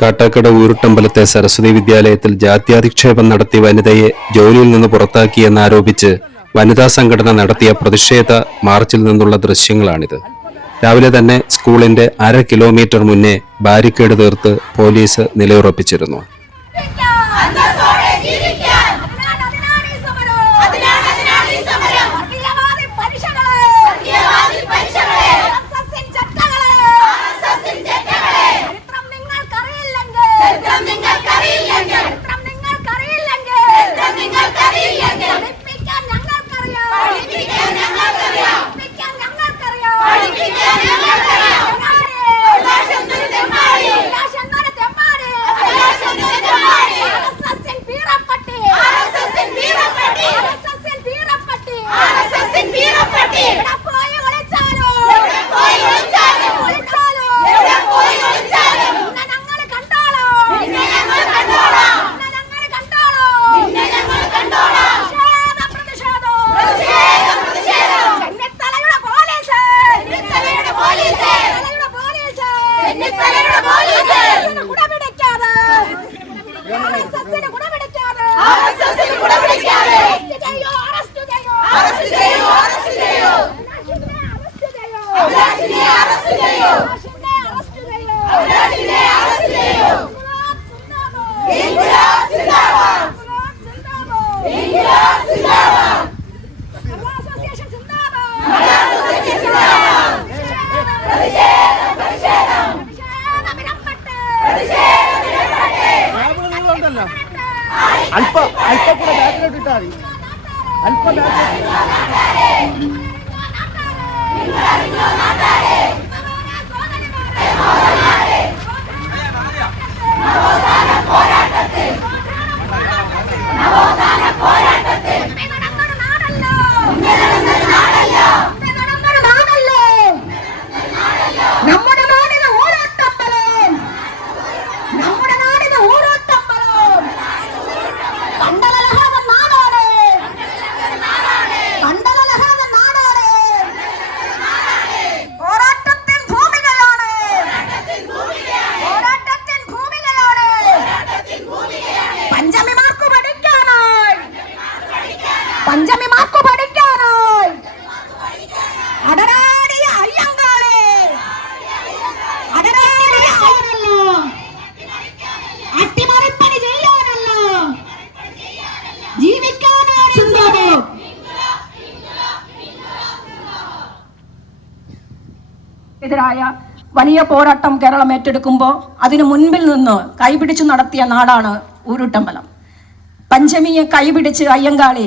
കാട്ടാക്കട ഊരുട്ടമ്പലത്തെ സരസ്വതി വിദ്യാലയത്തിൽ ജാത്യാധിക്ഷേപം നടത്തി വനിതയെ ജോലിയിൽ നിന്ന് പുറത്താക്കിയെന്നാരോപിച്ച് വനിതാ സംഘടന നടത്തിയ പ്രതിഷേധ മാർച്ചിൽ നിന്നുള്ള ദൃശ്യങ്ങളാണിത്. രാവിലെ തന്നെ സ്കൂളിന്റെ 1/2 കിലോമീറ്റർ മുന്നേ ബാരിക്കേഡ് തീർത്ത് പോലീസ് നിലയുറപ്പിച്ചിരുന്നു. എതിരായ വലിയ പോരാട്ടം കേരളം ഏറ്റെടുക്കുമ്പോൾ അതിനു മുൻപിൽ നിന്ന് കൈപിടിച്ചു നടത്തിയ നാടാണ് ഊരുട്ടമ്പലം. പഞ്ചമിയെ കൈപിടിച്ച് അയ്യങ്കാളി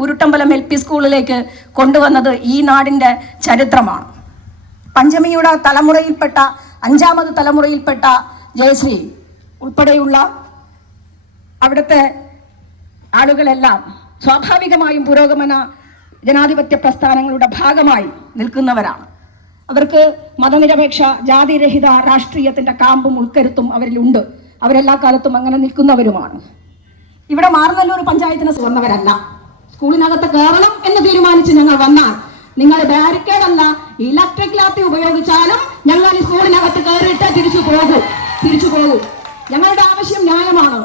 ഊരുട്ടമ്പലം LP സ്കൂളിലേക്ക് കൊണ്ടുവന്നത് ഈ നാടിൻ്റെ ചരിത്രമാണ്. പഞ്ചമിയുടെ തലമുറയിൽപ്പെട്ട 5ാമത് തലമുറയിൽപ്പെട്ട ജയശ്രീ ഉൾപ്പെടെയുള്ള അവിടുത്തെ ആളുകളെല്ലാം സ്വാഭാവികമായും പുരോഗമന ജനാധിപത്യ പ്രസ്ഥാനങ്ങളുടെ ഭാഗമായി നിൽക്കുന്നവരാണ്. അവർക്ക് മതനിരപേക്ഷ ജാതിരഹിത രാഷ്ട്രീയത്തിന്റെ കാമ്പും ഉൾക്കരുത്തും അവരിലുണ്ട്. അവരെല്ലാ കാലത്തും അങ്ങനെ നിൽക്കുന്നവരുമാണ്. ഇവിടെ മാറനല്ലൂർ പഞ്ചായത്തിന് വന്നവരല്ല. സ്കൂളിനകത്ത് കയറണം എന്ന് തീരുമാനിച്ച് ഞങ്ങൾ വന്നാൽ നിങ്ങൾ ബാരിക്കേഡ് അല്ല ഇലക്ട്രിക് ലാത്തി ഉപയോഗിച്ചാലും ഞങ്ങൾ ഈ സ്കൂളിനകത്ത് കയറിയിട്ട് തിരിച്ചു പോകും. ഞങ്ങളുടെ ആവശ്യം ന്യായമാണ്.